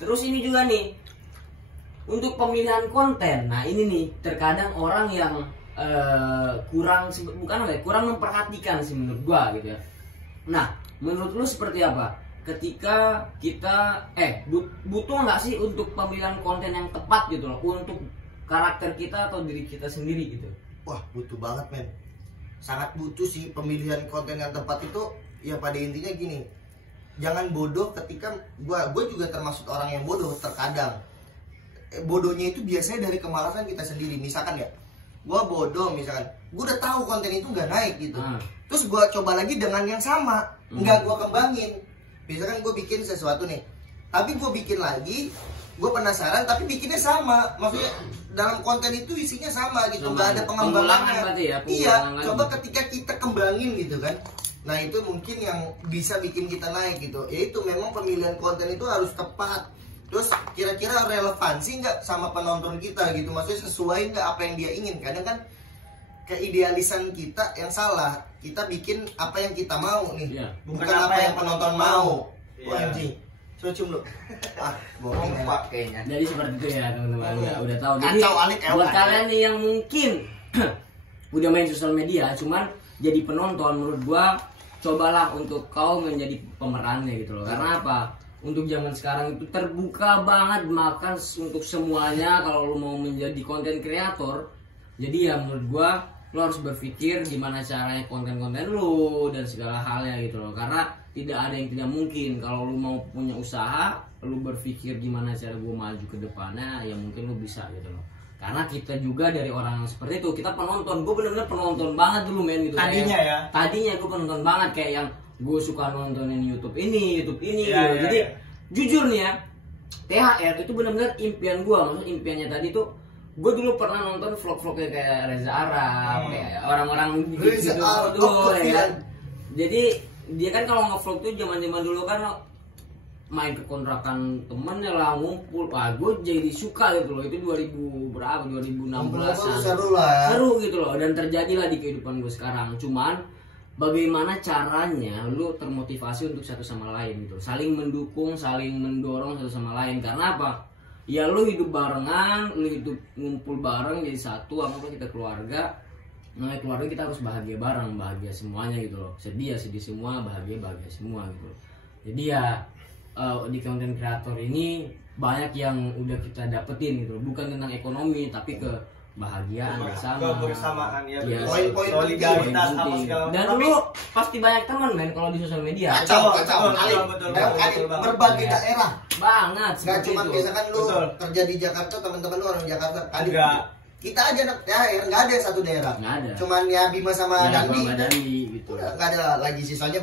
terus ini juga nih untuk pemilihan konten. Nah ini nih terkadang orang yang kurang memperhatikan sih menurut gua gitu ya. Nah menurut lu seperti apa ketika kita butuh nggak sih untuk pemilihan konten yang tepat gitu loh, untuk karakter kita atau diri kita sendiri gitu? Wah, butuh banget, men. Sangat butuh sih pemilihan konten yang tepat itu. Ya pada intinya gini, jangan bodoh ketika gue juga termasuk orang yang bodoh terkadang. Bodohnya itu biasanya dari kemalasan kita sendiri. Misalkan ya, gue bodoh misalkan, gue udah tahu konten itu nggak naik gitu, terus gue coba lagi dengan yang sama, nggak gue kembangin. Misalkan gue bikin sesuatu nih, tapi gue bikin lagi, gue penasaran tapi bikinnya sama, maksudnya dalam konten itu isinya sama gitu, nggak ada pengembangannya. Ya, iya, coba ketika kita kembangin gitu kan. Nah itu mungkin yang bisa bikin kita naik gitu. Yaitu memang pemilihan konten itu harus tepat. Terus kira-kira relevansi nggak sama penonton kita gitu. Maksudnya sesuai nggak apa yang dia ingin. Kadang kan keidealisan kita yang salah. Kita bikin apa yang kita mau nih, bukan apa yang penonton mau. Wah anjing, coba cium lu. Bohong kayaknya. Jadi seperti itu ya teman-teman, udah tahu. Jadi Kacau alik buat kalian nih yang mungkin udah main sosial media, cuman jadi penonton, menurut gua cobalah untuk kau menjadi pemerannya gitu loh. Karena apa? Untuk zaman sekarang itu terbuka banget makan untuk semuanya. Kalau lu mau menjadi konten kreator, jadi ya menurut gua lu harus berpikir gimana caranya konten-konten lu dan segala halnya gitu loh. Karena tidak ada yang tidak mungkin. Kalau lu mau punya usaha, lu berpikir gimana cara gua maju ke depannya, ya mungkin lu bisa gitu loh. Karena kita juga dari orang yang seperti itu, kita penonton. Gue bener-bener penonton banget dulu men gitu. Tadinya kayak, ya. Tadinya gue penonton banget, kayak yang gue suka nontonin YouTube ini Ya, gitu. ya, Jadi ya. jujur nih ya, THR itu bener-bener impian gue. Maksud impiannya tadi tuh, gue dulu pernah nonton vlog-vlognya kayak Reza Arab, kayak orang-orang gitu tuh ya. Jadi dia kan kalau nge-vlog tuh zaman-zaman dulu kan main ke kontrakan temennya lah, ngumpul. Wah, gue jadi suka gitu loh. Itu 2016an. Seru gitu loh. Dan terjadilah di kehidupan gue sekarang. Cuman bagaimana caranya lu termotivasi untuk satu sama lain gitu, saling mendukung, saling mendorong satu sama lain. Karena apa? Ya lu hidup barengan, lu hidup ngumpul bareng jadi satu. Apa kita keluarga. Namanya keluarga kita harus bahagia bareng, bahagia semuanya gitu loh. Sedih ya sedih semua, bahagia bahagia semua gitu loh. Jadi ya di konten kreator ini banyak yang udah kita dapetin gitu, bukan tentang ekonomi tapi kebahagiaan bersama, kebersamaan ya, poin-poin solidaritas apa segala. Dan lu pasti banyak teman men kalau di sosial media. Kacau, betul, berbagai daerah Banget. nggak cuma itu. misalkan lu Betul. kerja di Jakarta, teman-teman lu orang Jakarta kali Enggak. kita aja anak daerah, nggak ada satu daerah, Nggak ada. cuman ya Bima sama Ya, Dandi, Bang Dandi gitu. udah nggak ada lagi. Sisanya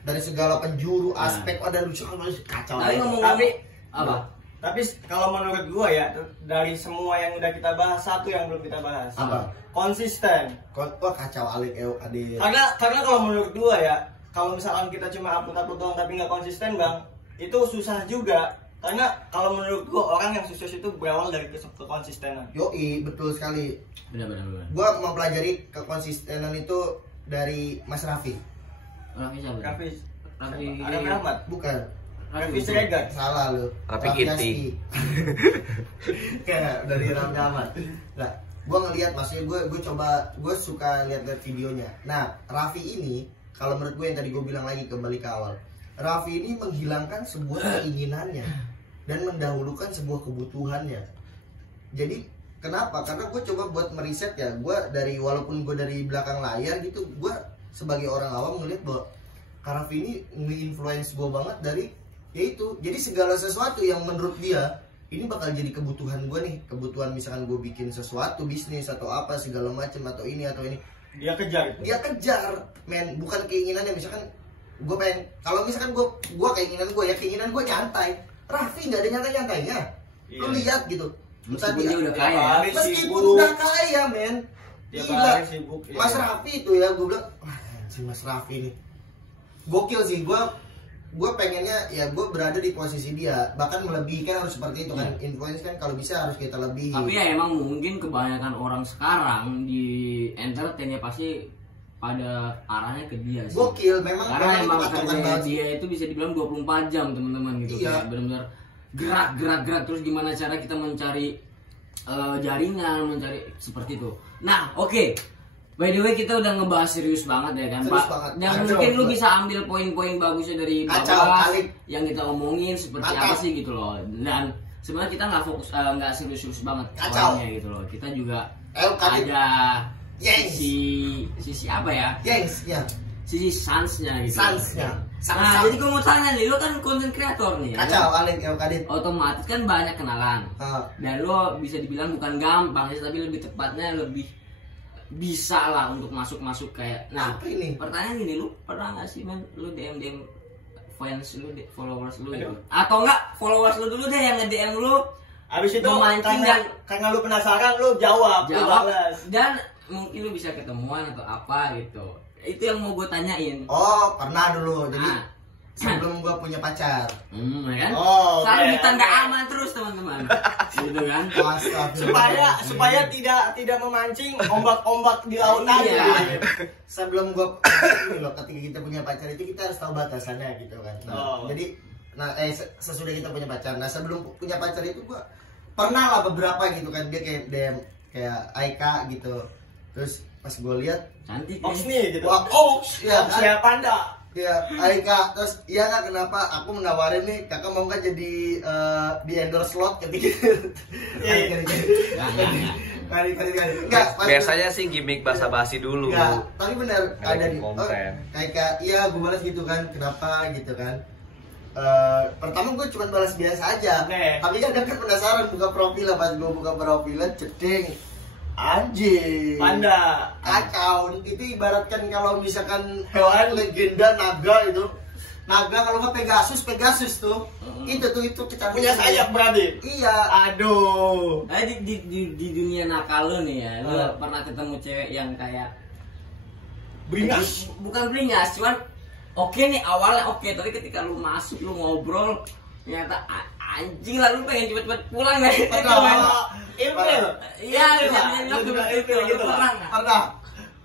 dari segala penjuru aspek ada lucu kacau. Tapi ngomong-ngomong apa? Tapi kalau menurut gua ya, dari semua yang udah kita bahas, satu yang belum kita bahas. Apa? Konsisten. Wah kacau alik adik. Karena kalau menurut gua ya, kalau misalkan kita cuma upload doang tapi nggak konsisten bang, itu susah juga. Karena kalau menurut gua orang yang sukses itu berawal dari kekonsistenan. Yoi, betul sekali. Benar-benar. Gua mempelajari kekonsistenan itu dari Mas Raffi. Raffi siapa? Raffi Raffi Ahmad. Bukan. Raffi Siregar. Salah lu. Raffi Kirti. Kayak dari Raffi Ahmad. Nah, gue ngelihat, maksudnya gue suka lihat videonya. Nah, Raffi ini kalau menurut gue yang tadi gue bilang lagi kembali ke awal, Raffi ini menghilangkan sebuah keinginannya dan mendahulukan sebuah kebutuhannya. Jadi kenapa? Karena gue coba buat meriset ya, walaupun gue dari belakang layar gitu, gue sebagai orang awam ngeliat bahwa Raffi ini nge-influence gue banget dari yaitu, jadi segala sesuatu yang menurut dia ini bakal jadi kebutuhan gue nih, kebutuhan misalkan gue bikin sesuatu bisnis atau apa segala macam atau ini Dia kejar itu. dia kejar men, bukan keinginannya. Misalkan gue pengen, kalau misalkan gue keinginan gue nyantai, Raffi nggak ada nyantai-nyantainya. Lu lihat gitu, Meskipun dia udah Tiap kaya. hari Meskipun sibuk. udah kaya men. Tiap Gila. hari sibuk, iya. Mas Raffi itu ya, gue bilang, wah si Mas Raffi ini gokil sih. Gue pengennya ya gue berada di posisi dia, bahkan melebihi, kan harus seperti itu kan. Influence kan kalau bisa harus kita lebih. Tapi ya emang mungkin kebanyakan orang sekarang di entertain ya pasti pada arahnya ke dia sih. Gokil, memang Karena itu emang patokan kerjanya banget. dia itu bisa dibilang 24 jam teman-teman gitu. Iya. Kayak benar-benar gerak terus gimana cara kita mencari jaringan, mencari seperti itu. Nah, oke. By the way kita udah ngebahas serius banget ya kan, Serius Pak. banget. Dan Kacau, mungkin lu Pak. bisa ambil poin-poin bagusnya dari Kacau, Babas kali. yang kita omongin seperti Mantap. apa sih gitu loh. Dan sebenarnya kita nggak fokus, nggak serius-serius banget Kacau. orangnya gitu loh. Kita juga Kali. ada Yes. sisi apa ya? Gengs ya. Sisi sansnya gitu. Sansnya. Nah, jadi gue mau tanya nih, lu kan konten kreator nih. ya Kacau kan? kali. Otomatis kan banyak kenalan. Ah. Dan lo bisa dibilang bukan gampang sih, tapi lebih tepatnya lebih bisa lah untuk masuk kayak. Nah, Apa ini? pertanyaan gini, lu pernah nggak sih men, lu DM fans lu, followers lu gitu? Atau enggak followers lu dulu deh yang nge-DM lu, Habis itu memancing karena lu penasaran lu jawab, lu jawab balas. dan mungkin lu bisa ketemuan atau apa gitu. Itu yang mau gue tanyain. Oh, pernah dulu. Jadi Ah. sebelum gue punya pacar. Ya kan? Oh, Selalu oke, ditanda oke. aman terus teman-teman. Gitu kan? supaya tidak memancing ombak-ombak di lautan. Iya. gitu. Sebelum gue loh, ketika kita punya pacar itu kita harus tahu batasannya gitu kan. Nah, Oh. jadi sesudah kita punya pacar. Nah, sebelum punya pacar itu gue pernah lah beberapa gitu kan, dia kayak DM kayak Aika gitu. Terus pas gue lihat, Cantik Ox ya. nih gitu. wah, Ox ya kan? Siapa Anda? Ya, Aika, terus iya nggak, kenapa aku menawarin nih, kakak mau nggak jadi di endorse slot gitu. Kali. Enggak, Biasanya sih gimmick basa-basi dulu. enggak, tapi benar Nggak ada bikin di konten. kayak iya gue balas gitu kan, kenapa gitu kan. Pertama gue cuma balas biasa aja. Nih. Tapi kan penasaran buka profil, pas gue buka profilnya cedeng. Anjing. Panda. Kacau. Itu ibaratkan kalau misalkan Hewan. legenda naga itu. Naga kalau nggak Pegasus tuh. Itu kecantikan. Punya sayap berarti. Iya. Aduh. Nah, di dunia nakal lu nih ya, lu Ah. pernah ketemu cewek yang kayak Beringas. bukan beringas, cuman oke nih awalnya oke, tapi ketika lu masuk lu ngobrol ternyata anjing lah, lu pengen cepet-cepet pulang ya. Impil. Iya, Impil lah. iya, Lu juga betul, impil betul. gitu lah. Pernah nggak? Pernah.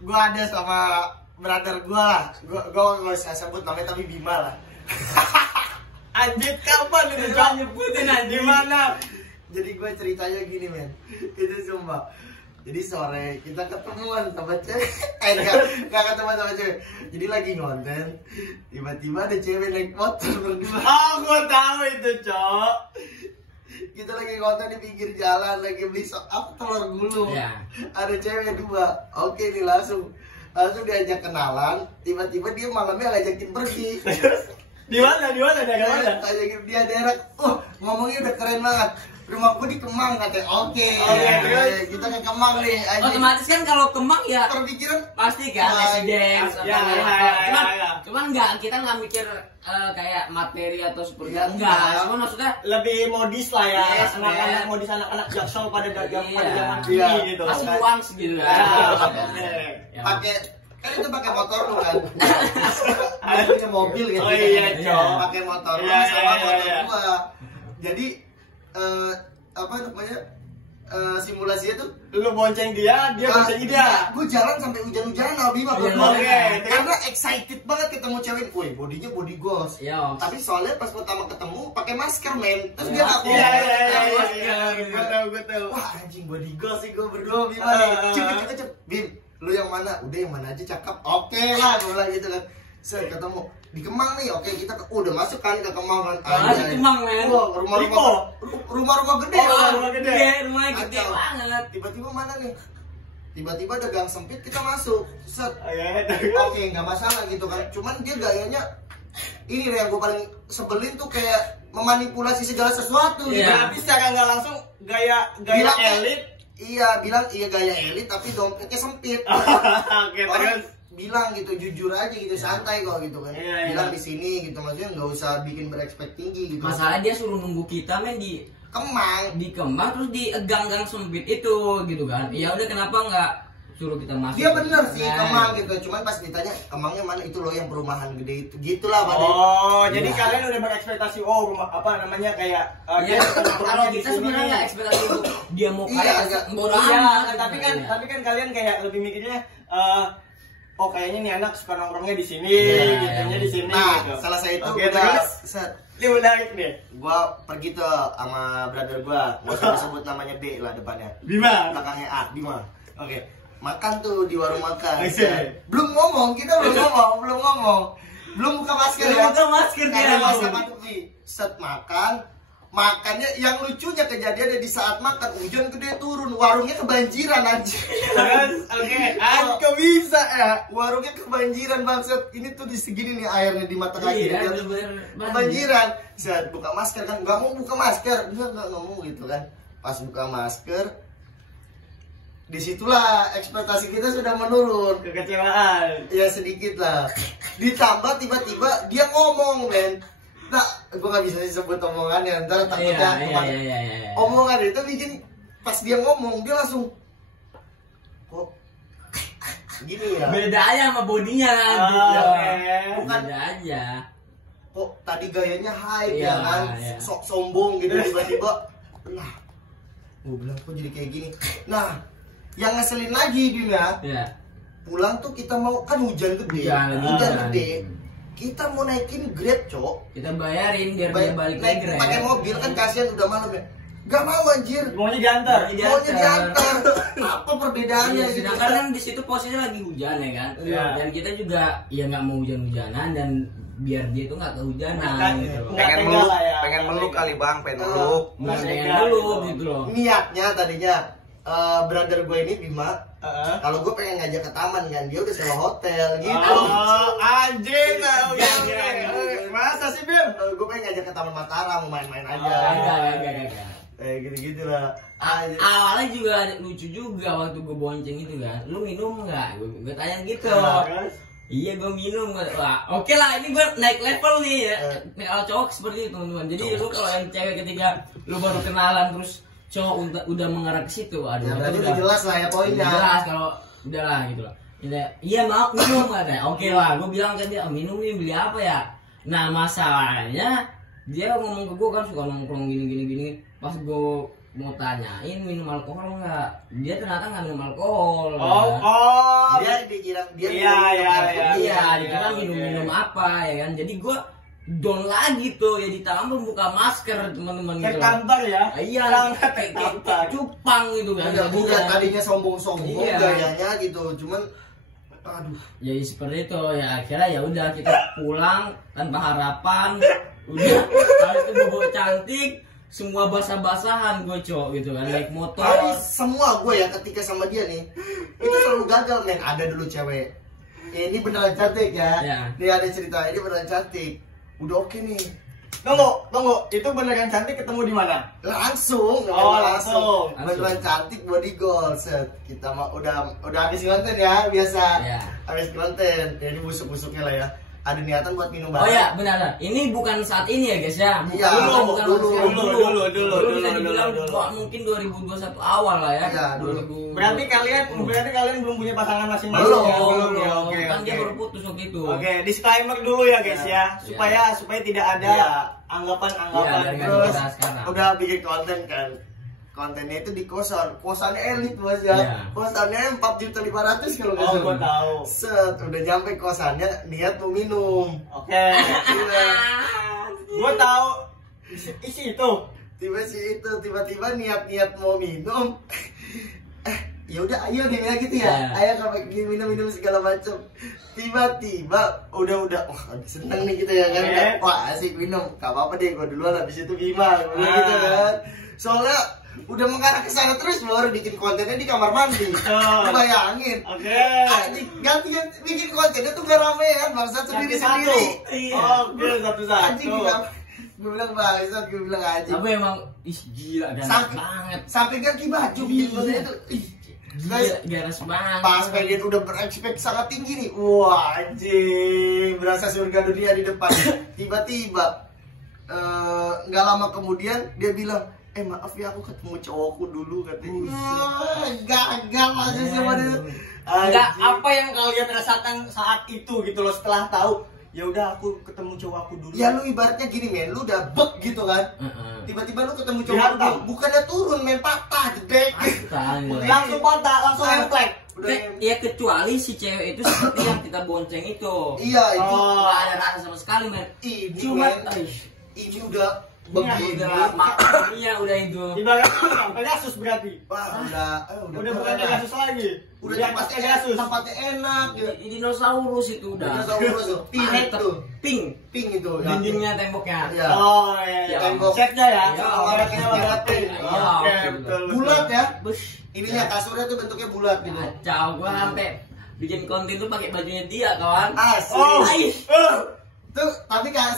Gue ada sama brother gue lah. Gue nggak usah sebut namanya tapi Bima lah. Anjir, kapan itu? Jangan nyebutin anjing. Gimana? Jadi gue ceritanya gini men, itu sumpah. Jadi sore kita ketemuan sama cewek, nggak ketemu sama cewek. Jadi lagi ngonten, tiba-tiba ada cewek naik motor berdua. Oh, gua tahu itu, Cok. Kita lagi ngonten di pinggir jalan, lagi beli telur gulung. Iya. Ada cewek dua, oke nih langsung diajak kenalan. Tiba-tiba dia malamnya ngajakin pergi. Di mana daerah mana? Ngajakin dia daerah, ngomongnya udah keren banget. Rumah gue di Kemang katanya. Oke, terus? kita ke Kemang nih. anjing. Otomatis kan kalau Kemang ya Terpikiran pasti kan residence Ya, atau ya, apa. ya, Cuman, ya. cuman nggak, kita nggak mikir kayak materi atau seperti Ya, enggak. enggak. Cuman maksudnya Lebih modis lah ya. Yes, anak-anak man. modis anak-anak jaksel pada Iya. zaman ini Iya. gitu. masih kan. uang segitu Ya, kan. bener. Ya. pakai kan itu pakai motor lu kan. Ada punya mobil kan. Oh iya, Cok. Pakai motor lu Iya, sama iya, motor iya. gua. Jadi apa namanya? Simulasinya tuh Lu bonceng dia bonceng dia. gue jalan sampai hujan-hujanan Abi mah Iya, berdua. oke. Karena excited banget ketemu cewek. Woi, bodinya body goals. Iya, Om. Tapi soalnya pas pertama ketemu pakai masker men. Terus Iya. dia ngaku. Iya, Gue tahu. Wah, anjing body goals sih gue berdua Bim nih. Cep. Bim, lu yang mana? Udah yang mana aja cakep. Oke lah, gue bilang gitu kan. Saya ketemu di Kemang nih. Oke, kita udah masuk kan ke Kemang kan. Di Kemang, men. Wah, rumah-rumah gede. rumah gede. Rumahnya gede Kacau. banget. Tiba-tiba mana nih? Tiba-tiba ada gang sempit, kita masuk. Set. Iya, Oke, nggak masalah gitu kan. Cuman dia gayanya ini yang gue paling sebelin tuh kayak memanipulasi segala sesuatu gitu. Iya. Tapi secara nggak langsung gaya Gila, elit Iya, bilang iya gaya elit tapi dompetnya sempit. Oke, Orang terus bilang gitu, jujur aja gitu, santai kok gitu kan. Iya, Bilang iya. di sini gitu, maksudnya nggak usah bikin berekspek tinggi gitu. Masalah dia suruh nunggu kita men di Kemang. terus di gang-gang sempit itu gitu kan. Ya udah kenapa nggak suruh kita masuk? Dia bener sih Nah, Kemang gitu, cuman pas ditanya Kemangnya mana itu loh yang perumahan gede itu, gitulah Pak. Oh, jadi Iya. kalian udah berekspektasi rumah apa namanya kayak Ya, kalau di kita sini. sebenarnya nggak ekspektasi untuk dia mau Iya, kaya, agak bodoh Iya, amat. tapi kan kalian kayak lebih mikirnya oh kayaknya nih anak suka nongkrongnya di sini, Iya, gitunya iya. di sini Nah, gitu. selesai itu Oke, udah terus set. ini menarik deh. Gua pergi tuh sama brother gua, nggak usah disebut namanya D lah depannya. Bima. Belakangnya A, Bima. Oke. Makan tuh di warung makan. Oke. Belum ngomong, kita belum ngomong. Belum buka masker Belum ya. buka masker Karena dia. masih patuhi. Set makannya yang lucunya kejadiannya di saat makan hujan gede turun, warungnya kebanjiran anjir. Terus oke, kok bisa ya? Warungnya kebanjiran bangsat. Ini tuh di segini nih airnya di mata kaki. Iya, Dia tuh bener-bener kebanjiran. Saat buka masker kan, nggak mau buka masker, dia nggak ngomong gitu kan. Pas buka masker, disitulah ekspektasi kita sudah menurun. Kekecewaan. Ya sedikit lah. Ditambah tiba-tiba dia ngomong men. Nah, gue nggak bisa disebut omongannya, ntar takutnya Iya. omongan itu bikin pas dia ngomong dia langsung kok gini ya. Beda aja sama bodinya kan. Oh, gitu. oke. Bukan. Beda aja. Kok tadi gayanya hype Iya, ya kan, iya. sok sombong gitu tiba-tiba. Nah, gue bilang kok jadi kayak gini. Nah, yang ngeselin lagi Bim ya, Iya. pulang tuh kita mau kan hujan gede, Hujan gede. Kita mau naikin Grab, Cok. Kita bayarin biar dia balik Naik lagi. pakai mobil kan kasihan udah malam ya. Gak mau anjir. Maunya diantar. Maunya diantar. Apa perbedaannya Iya, gitu? sedangkan kan di situ posisinya lagi hujan ya kan. Iya. Dan kita juga ya nggak mau hujan-hujanan dan biar dia tuh nggak kehujanan Kan, gitu loh. nggak Pengen tega meluk, lah ya. pengen meluk kali bang, pengen meluk. Nggak tega pengen dulu gitu. gitu loh. Niatnya tadinya brother gue ini Bima, Heeh. kalau gue pengen ngajak ke taman kan, dia udah sewa hotel gitu. Oh, anjing lah. Iya. Masa sih, Bim? Gue pengen ngajak ke Taman Mataram, mau main-main aja. Enggak. Gitu lah. Anjir. Awalnya juga lucu juga waktu gue bonceng itu kan. Lu minum nggak? Gue tanya gitu. Terus? Iya gue minum. Wah, oke lah, ini gue naik level nih ya. Kalau cowok seperti itu teman-teman. Jadi lu kalau yang cewek ketika lu baru kenalan terus cowok udah mengarah ke situ, aduh. Ya, berarti itu udah jelas lah ya poinnya. Udah jelas kalau udah lah gitu loh. Iya mau minum katanya. Oke lah, gue bilang ke dia, minum nih beli apa ya? Nah masalahnya dia ngomong ke gue kan suka nongkrong gini. Pas gue mau tanyain minum alkohol nggak, dia ternyata nggak minum alkohol. Oh. Dia dikira dia Iya, dia kan minum apa ya kan. Jadi gue down lagi tuh ya, ditambah buka masker teman-teman Kayak gitu. kantor ya? Iya, Sangat kayak cupang gitu kan. Bukan tadinya sombong-sombong Iya. gayanya gitu, cuman aduh. Jadi seperti itu ya, akhirnya ya udah kita pulang tanpa harapan. Udah kali itu gue cantik, semua basah-basahan gue cowok gitu kan, naik motor. Tapi semua gue ya ketika sama dia nih itu selalu gagal men. Ada dulu cewek, ini beneran cantik ya. Ya. Dia ada cerita ini beneran cantik, udah oke nih. Tunggu, itu beneran cantik ketemu di mana? Langsung. Oh, langsung. Beneran cantik body goal set. Kita mah udah habis konten ya biasa. Ya. Habis konten, jadi busuk-busuknya lah ya. Ada niatan buat minum Oh bareng. ya benar, ini bukan saat ini ya guys ya. Iya, Bukan dulu bisa dibilang wah, mungkin 2021 awal lah ya. Iya, dulu. 2020. Berarti kalian belum punya pasangan masing-masing. Belum, ya? belum, ya? Oke, kan dia oke. baru putus waktu itu. Oke, disclaimer dulu ya guys ya, supaya tidak ada Iya. anggapan-anggapan. Iya, dari Terus kita sekarang. Udah bikin konten kan. Kontennya itu di kosannya elit bos ya. Iya. Kosannya 4.500.000 kalau nggak Oh, salah. gua tahu. Set, udah nyampe kosannya niat mau minum. Oke. Iya. Gua tahu isi itu. Tiba-tiba niat mau minum. Ya udah ayo nih ya gitu ya. Iya. Ayo sampai minum segala macam. Tiba-tiba udah wah seneng nih kita ya kan. Oke. Wah asik minum. Gak apa-apa deh gua duluan habis itu Bima gitu kan. Soalnya udah mengarah ke sana terus baru bikin kontennya di kamar mandi. Bayangin. Oke. Ganti bikin kontennya tuh gak ramean bangsa sendiri-sendiri. Oke, satu-satu. Anjing gue bilang bangsat, gue bilang anjing. Tapi emang Ih gila, ganas Sampai- banget. Sampai ganti baju bikin badannya tuh. Guys, Ganas banget. pas pengen udah berekspek sangat tinggi nih. Wah, anjing, berasa surga dunia di depan. Tiba-tiba nggak lama kemudian dia bilang, maaf ya aku ketemu cowokku dulu katanya. Wah, gagal aja sama dia. Enggak, Anjing. apa yang kalian rasakan saat itu gitu loh setelah tahu ya udah aku ketemu cowok aku dulu. Ya lu ibaratnya gini men, lu udah bek gitu kan. Tiba-tiba lu ketemu cowok Dihantam. lu, bukannya turun men, patah jedek. Langsung patah, langsung emplek. Ya kecuali si cewek itu seperti yang kita bonceng itu. Iya itu. Nggak ada rasa sama sekali men. Ini Cuma men, ini udah begini. udah makannya udah itu. Ibaratnya Pegasus berarti. Wah, Udah bukan Pegasus lagi. Udah Di atas tempatnya Pegasus. tempatnya enak gitu. Di dinosaurus itu udah. Dinosaurus tuh, pinit tuh, Pink. pink itu. Dindingnya, temboknya. Iya. Oh iya, Ya, tembok. Setnya ya. Ya, Setnya warna pink. ya, Oke, betul. betul. Bulat ya. Bus. Ininya kasurnya tuh bentuknya bulat gitu. Kacau, gua sampai bikin konten tuh pakai bajunya dia kawan. Asli. Oh. Ais. Tuh, tapi kadang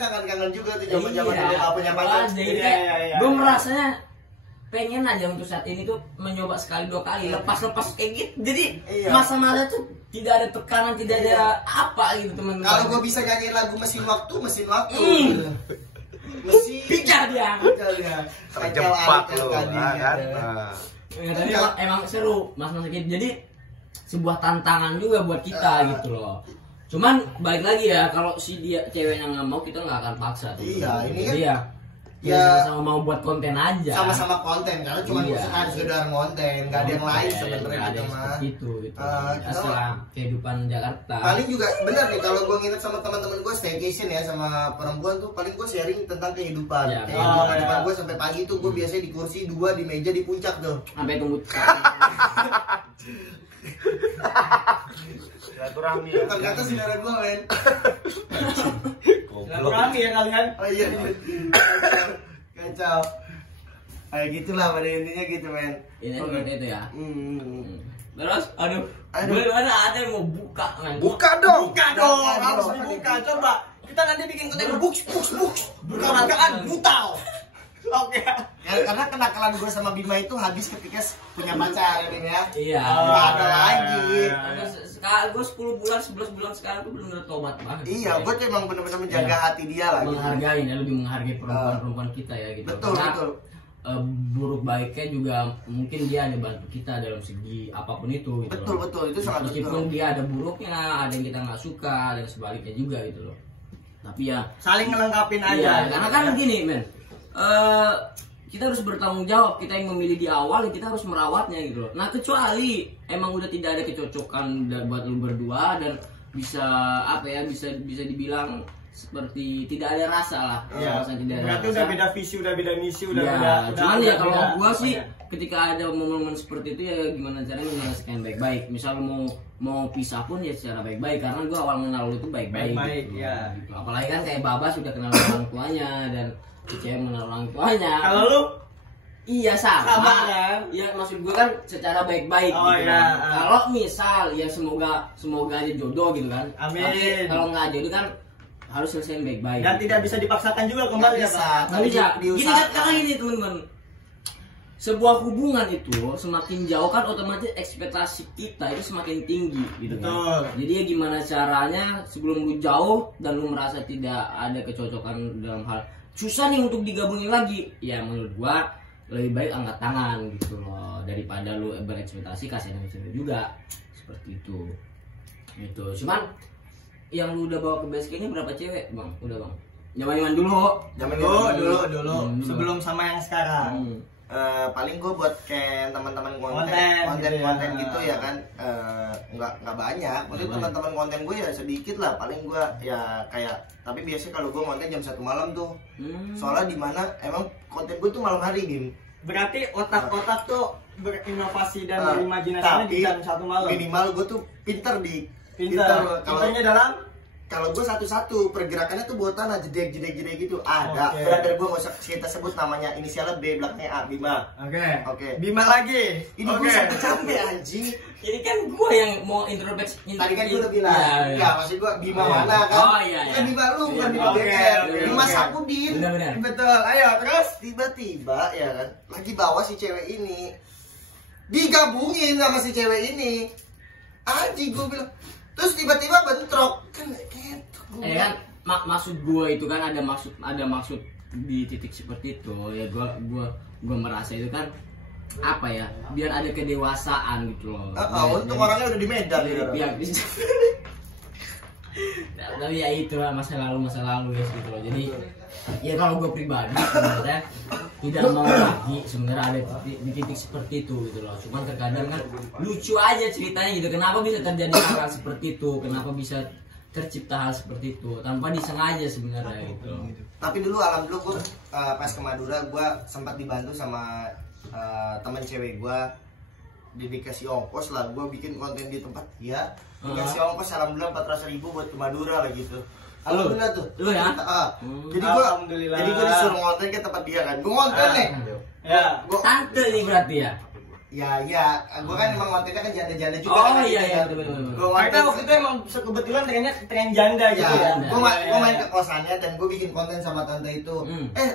kangen-kangen juga tuh zaman-zaman Iya. dulu gak punya pacar. Jadi Iya, kayak iya, iya. gue merasanya pengen aja untuk saat ini tuh mencoba sekali dua kali lepas kayak gitu. Jadi Iya. masa-masa tuh tidak ada tekanan, tidak ada apa gitu teman-teman. Kalau gua bisa nyanyi lagu mesin waktu. Hmm. Gitu. Mesin. Pijar dia. Pijar dia. Terjebak Kacau lo tadi, kan. ya. Ya, tapi emang seru mas-mas kayak gitu. Jadi sebuah tantangan juga buat kita gitu loh. Cuman balik lagi ya, kalau si dia ceweknya nggak mau, kita nggak akan paksa tuh. Iya, ini kan- Jadi ya sama-sama mau buat konten aja. Sama-sama konten karena cuma Iya. sekedar konten, nggak ada yang lain sebenarnya Nggak ada gitu yang mah. seperti itu gitu. Kita Asal kehidupan Jakarta. Paling juga benar nih kalau gue nginep sama teman-teman gue staycation ya sama perempuan tuh paling gue sharing tentang kehidupan. Ya, Kehidupan ya. gue sampai pagi tuh gue biasanya di kursi 2 di meja di puncak tuh. Sampai tunggu. Silaturahmi ya. Ternyata saudara gue men. Silaturahmi ya kalian. Oh iya. Kacau. Kayak gitulah pada intinya gitu men. Ini seperti itu ya. Terus, Aduh. gue mana ada yang mau buka men. Buka dong. Buka dong, harus dibuka. Coba kita nanti bikin konten books. Buka-bukaan brutal. Oke. Ya, karena kenakalan gue sama Bima itu habis ketika punya pacar ya. Iya. Nggak ada lagi. Sekarang gue 10 bulan, 11 bulan sekarang tuh benar-benar tobat banget. Iya, gue tuh emang bener-bener menjaga Iya. hati dia lah gitu. Menghargai ya, lebih menghargai perempuan-perempuan kita ya gitu. Betul, Karena, betul. buruk baiknya juga mungkin dia hanya bantu kita dalam segi apapun itu gitu Betul, loh. betul, itu sangat Meskipun betul. dia ada buruknya, ada yang kita nggak suka dan sebaliknya juga gitu loh. Tapi ya Saling ngelengkapin aja. iya, karena kan gini men, kita harus bertanggung jawab, kita yang memilih di awal, kita harus merawatnya gitu loh. Nah kecuali emang udah tidak ada kecocokan buat lu berdua dan bisa apa ya, bisa dibilang seperti tidak ada rasa lah. Iya. Rasa tidak ada Berarti rasa. udah beda visi, udah beda misi, udah Ya, beda. cuman udah ya kalau beda gua sih semuanya. ketika ada momen-momen seperti itu ya gimana caranya menyelesaikan baik-baik. Misal mau pisah pun ya secara baik-baik karena gua awal mengenal lu itu baik-baik. Baik-baik, gitu. ya. Gitu. Apalagi kan kayak Babas sudah kenal orang tuanya dan si cewek mengenal orang tuanya. Kalau lu Iya Sama, sama kan? Iya maksud gue kan secara baik-baik Oh, gitu iya. kan. Kalau misal ya semoga aja jodoh gitu kan. Amin. Tapi kalau nggak jodoh kan harus selesai baik-baik. dan gitu. tidak bisa dipaksakan juga kembali Nggak ya bisa. Pak. Nggak bisa. Gini diusahakan. kan karena ini teman-teman. Sebuah hubungan itu semakin jauh kan otomatis ekspektasi kita itu semakin tinggi gitu kan. Betul. Jadi ya gimana caranya sebelum lu jauh dan lu merasa tidak ada kecocokan dalam hal susah nih untuk digabungin lagi. Ya menurut gua lebih baik angkat tangan gitu loh daripada lu berekspektasi kasihan cewek juga seperti itu. Gitu. Cuman yang lu udah bawa ke base campnya berapa cewek, Bang? Udah, Bang. Zaman dulu. Dulu. Sebelum sama yang sekarang. Paling gue buat kayak teman-teman konten Konten gitu gitu ya. ya kan nggak banyak. Maksudnya Nggak teman-teman konten gue ya sedikit lah. Paling gue ya kayak tapi biasanya kalau gue konten jam 1 malam tuh. Soalnya di mana emang konten gue tuh malam hari Bim. Berarti otak-otak tuh berinovasi dan berimajinasinya di jam 1 malam. Minimal gue tuh pinter Pintar. Pintarnya dalam kalau gue satu-satu pergerakannya tuh buat tanah jedek gitu ada. Oke. Brother gue nggak usah kita sebut namanya inisialnya B belakangnya A Bima. Oke. Oke. Bima lagi. Ini Oke. gue sampai capek anjing. Jadi kan gue yang mau introspeksi. Tadi kan gue udah bilang, enggak, maksud gue Bima mana kan? Oh iya. Bukan Bima lu, bukan Bima Oke, BKR, oke, Bima oke. Sapudin. Benar-benar. Betul. Ayo terus. Tiba-tiba ya kan, lagi bawa si cewek ini, digabungin sama si cewek ini. Anjing gue bilang, terus tiba-tiba bentrok kan gitu. Kan maksud gue itu kan ada maksud di titik seperti itu ya, gue merasa itu kan apa ya, biar ada kedewasaan gitu loh. Untuk orangnya udah di Medan dari ya. pihak tapi ya itu lah, masa lalu guys gitu loh. Jadi ya kalau gue pribadi sebenarnya tidak mau lagi sebenarnya ada di titik seperti itu gitu loh. Cuman terkadang kan lucu aja ceritanya gitu, kenapa bisa terjadi hal seperti itu, kenapa bisa tercipta hal seperti itu tanpa disengaja sebenarnya gitu. Tapi dulu alhamdulillah gue pas ke Madura gue sempat dibantu sama teman cewek gue, dikasih ongkos lah, gue bikin konten di tempat dia, dikasih ongkos alhamdulillah 400.000 buat ke Madura lah gitu. Alhamdulillah tuh. Lu ya? Jadi gue Alhamdulillah. disuruh ngonten ke tempat dia kan, gue ngonten nih. Ya. Tante ini berarti ya. Ya, gue kan emang ngontennya kan janda-janda juga. Oh kan, iya kan. betul. Gue Karena ngonten waktu itu emang kebetulan trennya tren janda gitu ya, ya. gue main ke kosannya dan gue bikin konten sama tante itu.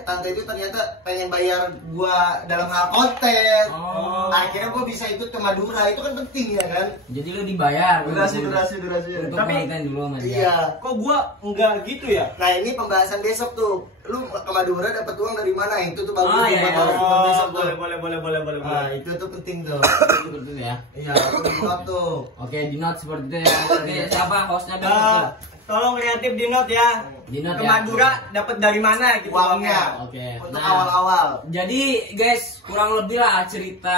Tante itu ternyata pengen bayar gue dalam hal konten. Oh. Akhirnya gue bisa ikut ke Madura, itu kan penting ya kan. Jadi lu dibayar Durasi. untuk Tapi- konten dulu sama dia. Iya. Kok gua enggak gitu ya? Nah ini pembahasan besok tuh. Lu ke Madura dapat uang dari mana? Itu tuh bagus Oh, tuh iya, buat iya. orang besok tuh. boleh. Nah itu tuh penting tuh. Betul ya. Iya, aku di note tuh. Oke, di note seperti itu ya. Oke, siapa hostnya Eh, besok? tolong kreatif di note ya. Di note Ke ya. Madura dapat dari mana gitu Uangnya. Oke. Untuk Nah, awal-awal. jadi guys, kurang lebih lah cerita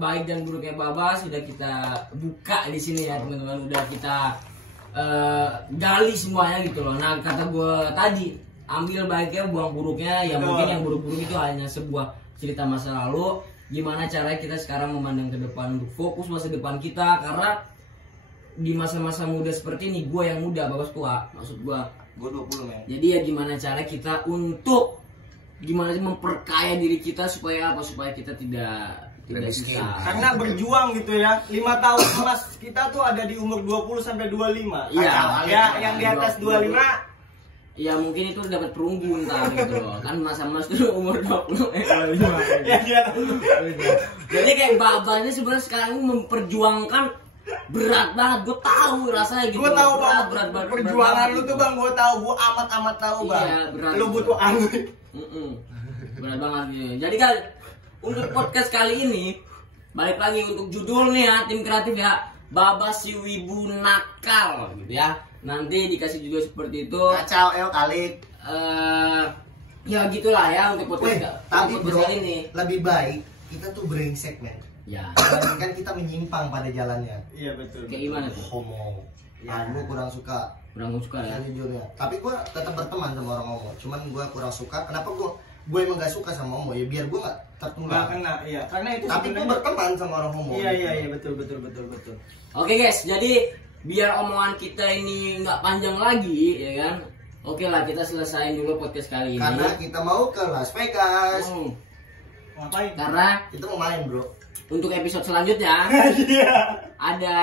baik dan buruknya Baba sudah kita buka di sini ya teman-teman. Udah kita gali semuanya gitu loh. Nah kata gue tadi, ambil baiknya, buang buruknya. Ya Betul. mungkin yang buruk-buruk itu hanya sebuah cerita masa lalu. Gimana caranya kita sekarang memandang ke depan untuk fokus masa depan kita, karena di masa-masa muda seperti ini, gue yang muda, Babas tua, maksud gue. Gue 20 men. Jadi ya gimana cara kita untuk gimana sih memperkaya diri kita supaya apa? Supaya kita tidak miskin. susah. Karena berjuang gitu ya. 5 tahun emas kita tuh ada di umur 20 sampai 25. Iya. Ya, yang di atas 25 Ya mungkin itu dapat perunggu ntar gitu loh. Kan masa mas dulu umur 20 25. ya dia. Jadi kayak babanya sebenarnya sekarang memperjuangkan berat banget. Gue tahu rasanya gitu. Gue tahu bang, berat perjuangan lu gitu. tuh bang, gue tahu, gue amat tahu bang. Iya, berat. Lu butuh angin. Berat banget gitu. Jadi kan untuk podcast kali ini balik lagi untuk judul nih ya, tim kreatif ya, Baba si Wibu nakal gitu ya. Nanti dikasih juga seperti itu. Kacau kali. Ya gitulah ya untuk Weh, podcast, tapi untuk bro, podcast kali ini. lebih baik kita tuh brengsek men. Ya, Kan kita menyimpang pada jalannya. Iya betul. kayak gimana tuh? Homo. Ya. Gue kurang suka. Kurang suka ya. Jujurnya. Tapi gue tetap berteman sama orang homo. Cuman gue kurang suka. Kenapa gue emang gak suka sama homo? Ya biar gue gak Nggak tertular. kena, iya. Karena itu Tapi gue sebenarnya- berteman sama orang homo. Iya betul. Oke guys, jadi biar omongan kita ini nggak panjang lagi, ya kan? Oke lah, kita selesaiin dulu podcast kali ini. Karena kita mau ke Las Vegas. Ngapain? Karena Kita mau main bro. untuk episode selanjutnya Iya. ada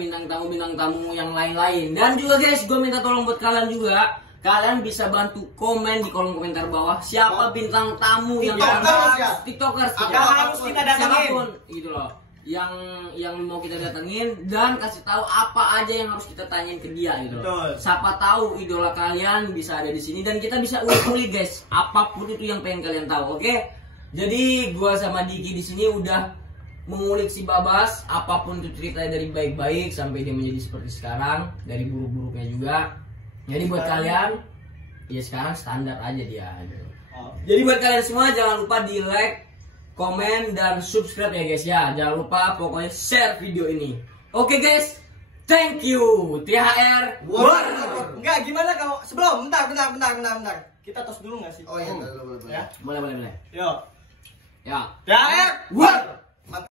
bintang tamu yang lain-lain. Dan juga guys, gue minta tolong buat kalian juga. Kalian bisa bantu komen di kolom komentar bawah siapa bintang tamu yang TikTokers ya? TikTokers Apa ya. harus kita datangin. Siapapun gitu loh. Yang mau kita datengin dan kasih tahu apa aja yang harus kita tanyain ke dia gitu loh. Betul. Siapa tahu idola kalian bisa ada di sini dan kita bisa ulik-ulik guys. Apapun itu yang pengen kalian tahu, oke? Jadi gua sama Diki di sini udah mengulik si Babas, apapun itu ceritanya dari baik-baik sampai dia menjadi seperti sekarang, dari buruk-buruknya juga. Jadi buat kalian, ya sekarang standar aja dia. Gitu. Oh. Jadi buat kalian semua jangan lupa di like, komen, dan subscribe ya guys ya. Jangan lupa pokoknya share video ini. Oke guys, thank you. THR. Enggak, gimana kalau sebelum bentar. Kita tos dulu nggak sih? Oh iya boleh. Ya. Boleh. Yuk. Ya. Ya. War.